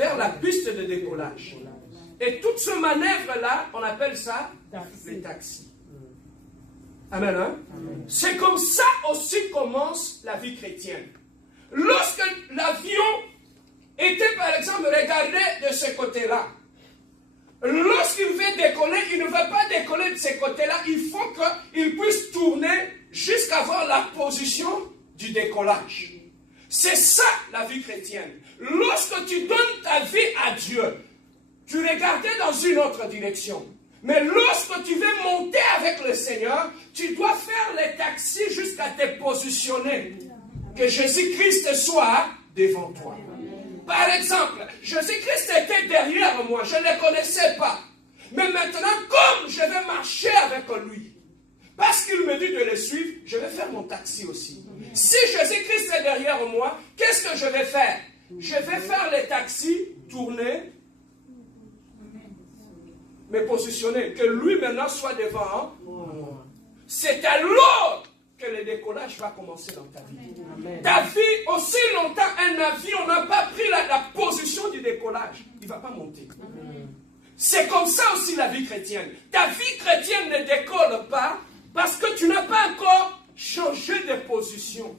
vers la piste de décollage. Et toute ce manœuvre-là, on appelle ça les taxis. Amen, hein? C'est comme ça aussi commence la vie chrétienne. Lorsque l'avion était, par exemple, regardé de ce côté-là, lorsqu'il veut décoller, il ne va pas décoller de ce côté-là. Il faut qu'il puisse tourner jusqu'à voir la position du décollage. C'est ça la vie chrétienne. Lorsque tu donnes ta vie à Dieu, tu regardais dans une autre direction. Mais lorsque tu veux monter avec le Seigneur, tu dois faire les taxis jusqu'à te positionner. Que Jésus-Christ soit devant toi. Par exemple, Jésus-Christ était derrière moi, je ne le connaissais pas. Mais maintenant, comme je vais marcher avec lui, parce qu'il me dit de le suivre, je vais faire mon taxi aussi. Si Jésus-Christ est derrière moi, qu'est-ce que je vais faire? Je vais faire les taxis, tourner, me positionner, que lui maintenant soit devant moi. C'est alors que le décollage va commencer dans ta vie. Amen. Ta vie, aussi longtemps, un avion n'a pas pris la position du décollage, il ne va pas monter. Amen. C'est comme ça aussi la vie chrétienne. Ta vie chrétienne ne décolle pas parce que tu n'as pas encore changé de position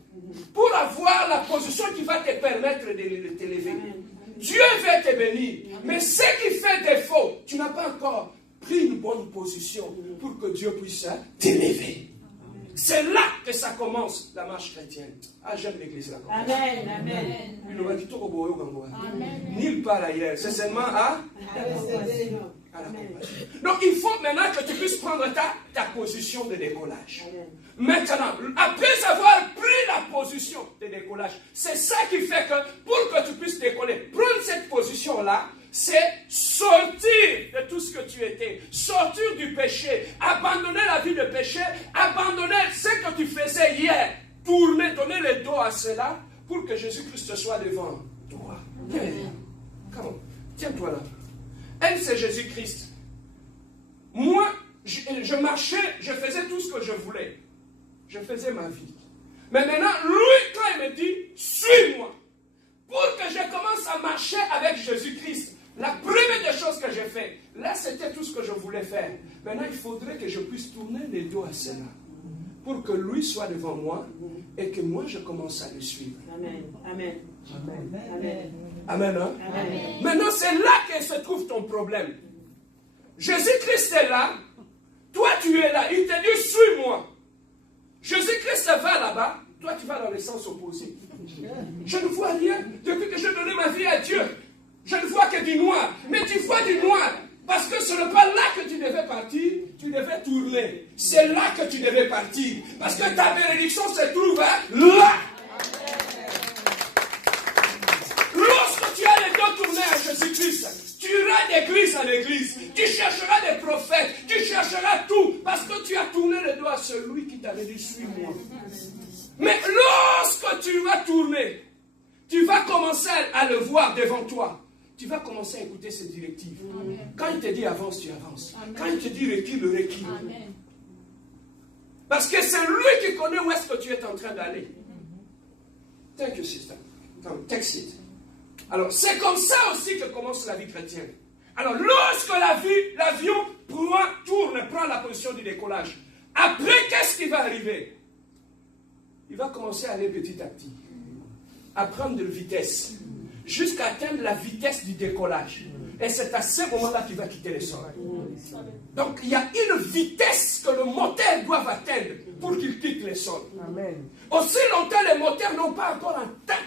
pour avoir la position qui va te permettre de t'élever. Dieu veut te bénir, mais ce qui fait défaut, tu n'as pas encore pris une bonne position pour que Dieu puisse t'élever. C'est là que ça commence, la marche chrétienne. Ah, j'aime l'église là. Amen, amen. Nulle part ailleurs. C'est seulement à la compagnie. Donc, il faut maintenant que tu puisses prendre ta position de décollage. Amen. Maintenant, après avoir pris la position de décollage, c'est ça qui fait que pour que tu puisses décoller, prendre cette position-là, c'est sortir de tout ce que tu étais, sortir du péché, abandonner la vie de péché, abandonner ce que tu faisais hier, tourner, donner le dos à cela pour que Jésus-Christ soit devant toi. Comment? Tiens-toi là. Elle, c'est Jésus-Christ. Moi, je marchais, je faisais tout ce que je voulais. Je faisais ma vie. Mais maintenant, lui, quand il me dit, suis-moi, pour que je commence à marcher avec Jésus-Christ, la première des choses que j'ai fait, là, c'était tout ce que je voulais faire. Maintenant, il faudrait que je puisse tourner les dos à cela, pour que lui soit devant moi, et que moi, je commence à le suivre. Amen. Amen. Amen. Amen. Amen, hein? Amen. Maintenant, c'est là que se trouve ton problème. Jésus-Christ est là. Toi, tu es là. Il te dit, suis-moi. Jésus-Christ va là-bas. Toi, tu vas dans le sens opposé. Je ne vois rien depuis que j'ai donné ma vie à Dieu. Je ne vois que du noir. Mais tu vois du noir. Parce que ce n'est pas là que tu devais partir. Tu devais tourner. C'est là que tu devais partir. Parce que ta bénédiction se trouve là. Lorsque tu as les dos tournés à Jésus-Christ, tu iras d'église en église, tu chercheras des prophètes, tu chercheras tout, parce que tu as tourné le dos à celui qui t'avait dit, suis-moi. Mais lorsque tu vas tourner, tu vas commencer à le voir devant toi. Tu vas commencer à écouter ses directives. Quand il te dit avance, tu avances. Quand il te dit recule, recule. Parce que c'est lui qui connaît où est-ce que tu es en train d'aller. Thank you, sister. Come, text it. Alors, c'est comme ça aussi que commence la vie chrétienne. Alors, lorsque l'avion prend la position du décollage, après, qu'est-ce qui va arriver? Il va commencer à aller petit à petit, à prendre de vitesse, jusqu'à atteindre la vitesse du décollage. Et c'est à ce moment-là qu'il va quitter le sol. Donc, il y a une vitesse que le moteur doit atteindre pour qu'il quitte le sol. Amen. Aussi longtemps, les moteurs n'ont pas encore atteint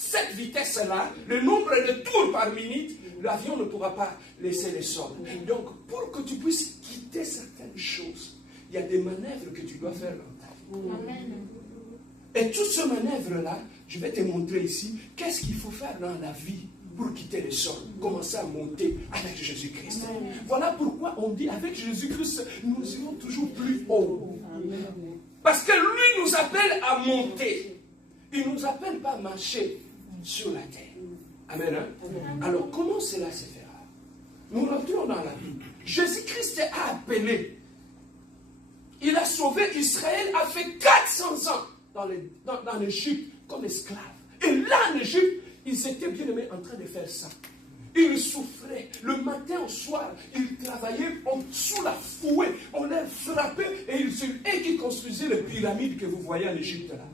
cette vitesse-là, le nombre de tours par minute, l'avion ne pourra pas laisser le sol. Donc, pour que tu puisses quitter certaines choses, il y a des manœuvres que tu dois faire dans ta vie. Amen. Et toutes ces manœuvres-là, je vais te montrer ici, qu'est-ce qu'il faut faire dans la vie pour quitter le sol, commencer à monter avec Jésus-Christ. Voilà pourquoi on dit, avec Jésus-Christ, nous irons toujours plus haut. Parce que lui nous appelle à monter. Il ne nous appelle pas à marcher sur la terre. Amen. Hein? Alors, comment cela se fera? Nous rentrons dans la Bible. Jésus-Christ a appelé. Il a sauvé Israël, a fait 400 ans dans l'Égypte comme esclaves. Et là, en Égypte, ils étaient bien aimés en train de faire ça. Ils souffraient. Le matin au soir, ils travaillaient sous la fouet. On les frappait et c'est eux qui construisaient les pyramides que vous voyez en Égypte là.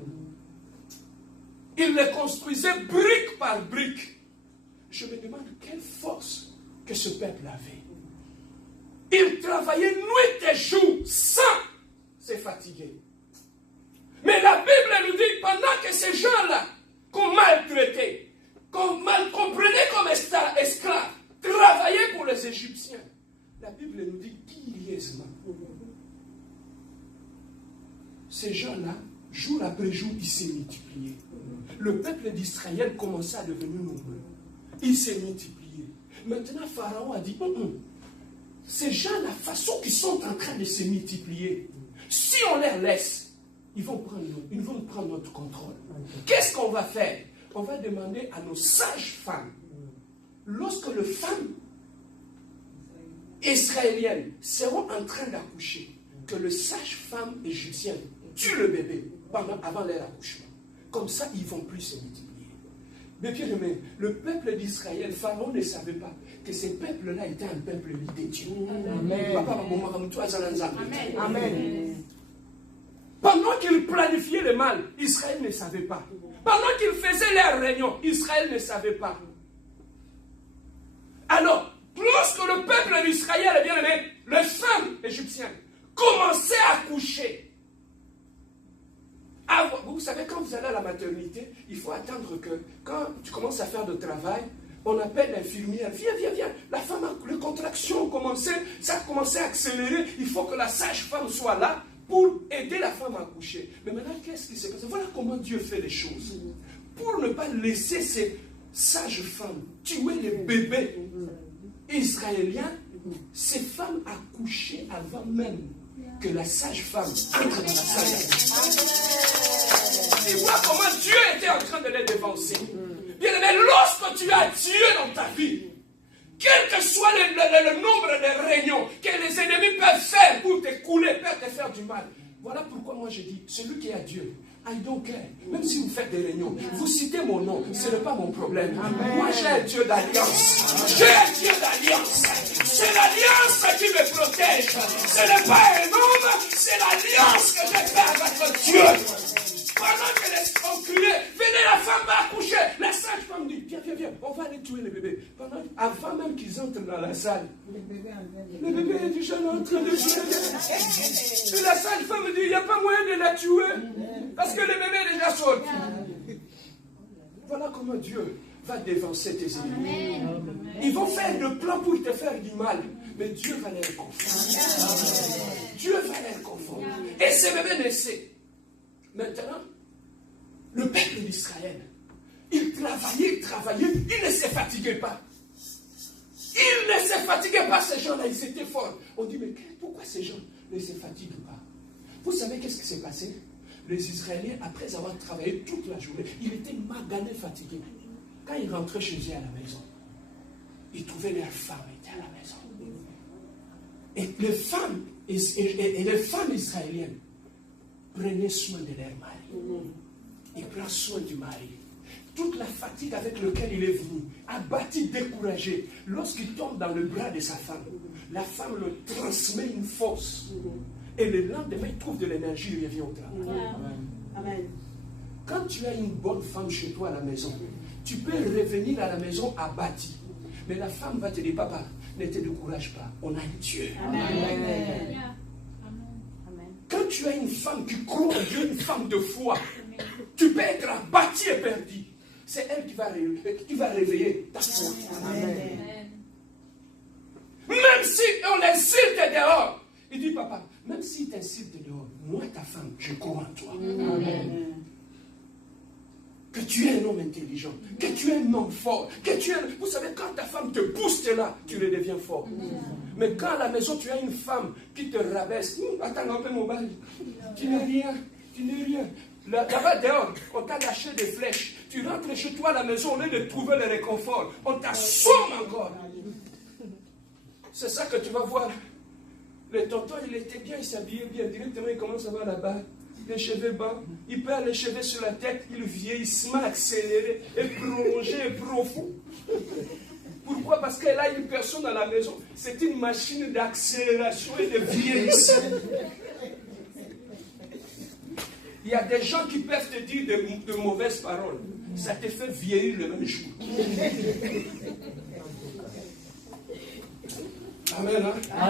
Ils les construisaient brique par brique. Je me demande quelle force que ce peuple avait. Ils travaillaient nuit et jour sans se fatiguer. Mais la Bible nous dit, pendant que ces gens-là, qu'on maltraitait, qu'on prenait comme esclaves, travaillaient pour les Égyptiens, la Bible nous dit curieusement, ces gens-là, jour après jour, ils s'est multipliés. Le peuple d'Israël commençait à devenir nombreux. Il s'est multiplié. Maintenant, Pharaon a dit, ces gens, la façon qu'ils sont en train de se multiplier, si on les laisse, ils vont prendre notre contrôle. Qu'est-ce qu'on va faire? On va demander à nos sages-femmes, lorsque les femmes israéliennes seront en train d'accoucher, que le sage-femme égyptien tue le bébé avant leur accouchement. Comme ça, ils ne vont plus se multiplier. Mais bien aimé, le peuple d'Israël, Pharaon ne savait pas que ce peuple-là était un peuple de Dieu. Amen. Amen. Pendant qu'ils planifiaient le mal, Israël ne savait pas. Pendant qu'ils faisaient leurs réunions, Israël ne savait pas. Alors, lorsque le peuple d'Israël, bien aimé, les femmes égyptiennes commençaient à coucher. Vous savez, quand vous allez à la maternité, il faut attendre que, quand tu commences à faire du travail, on appelle l'infirmière. Viens. La femme, les contractions ont commencé, ça a commencé à accélérer. Il faut que la sage-femme soit là pour aider la femme à accoucher. Mais maintenant, qu'est-ce qui s'est passé? Voilà comment Dieu fait les choses. Pour ne pas laisser ces sages-femmes tuer les bébés israéliens, ces femmes accouchaient avant même que la sage-femme entre dans la salle. Et voilà comment Dieu était en train de les dévancer. Bien aimé, lorsque tu as Dieu dans ta vie, quel que soit le nombre de réunions que les ennemis peuvent faire pour te couler, peuvent te faire du mal. Voilà pourquoi moi je dis, celui qui a Dieu, I don't care. Même si vous faites des réunions, vous citez mon nom, ce n'est pas mon problème. Amen. Moi j'ai un Dieu d'alliance. J'ai un Dieu d'alliance. C'est l'alliance qui me protège. Ce n'est pas un homme, c'est l'alliance que j'ai faite avec Dieu. Pendant que les femmes criaient, venez, la femme va accoucher. La sage-femme dit, viens, on va aller tuer les bébés. Avant même qu'ils entrent dans la salle, le bébé est déjà en train de jouer. Et la sage-femme dit, il n'y a pas moyen de la tuer. Parce que le bébé est déjà sorti. Voilà comment Dieu va dévancer tes ennemis. Ils vont faire de plans pour te faire du mal. Mais Dieu va les confondre. Dieu va les confondre. Et ces bébés naissaient. Maintenant, le peuple d'Israël, il travaillait, il ne se fatiguait pas. Il ne se fatiguait pas, ces gens-là, ils étaient forts. On dit, mais pourquoi ces gens ne se fatiguent pas? Vous savez qu'est-ce qui s'est passé? Les Israéliens, après avoir travaillé toute la journée, ils étaient maganés, fatigués. Quand ils rentraient chez eux à la maison, ils trouvaient leurs femmes étaient à la maison. Et les femmes israéliennes prenaient soin de leur mari. Il prend soin du mari. Toute la fatigue avec laquelle il est venu, abattu, découragé, lorsqu'il tombe dans le bras de sa femme, la femme le transmet une force. Et le lendemain, il trouve de l'énergie, il revient au travail. Amen. Quand tu as une bonne femme chez toi à la maison, tu peux revenir à la maison abattu. Mais la femme va te dire, papa, ne te décourage pas, on a un Dieu. Amen. Quand tu as une femme qui croit en Dieu, une femme de foi, tu peux être abattu et perdu. C'est elle qui va réveiller ta foi. Amen. Même si on l'insulte dehors, il dit, papa, même si t'insultes dehors, moi, ta femme, je crois en toi. Amen. Que tu es un homme intelligent, que tu es un homme fort, que tu es... Vous savez, quand ta femme te booste là, tu le deviens fort. Mais quand à la maison, tu as une femme qui te rabaisse, attends un peu mon bal, tu n'es rien. Là-bas dehors, on t'a lâché des flèches. Tu rentres chez toi à la maison, au lieu de trouver le réconfort, on t'assomme encore. C'est ça que tu vas voir. Le tonton, il était bien, il s'habillait bien. Directement, il commence à voir là-bas. Les cheveux bas, il perd les cheveux sur la tête, il vieillissement accéléré et prolongé et profond. Pourquoi? parce qu'elle a une personne à la maison. C'est une machine d'accélération et de vieillissement. Il y a des gens qui peuvent te dire de mauvaises paroles. Ça te fait vieillir le même jour. Amen. Hein?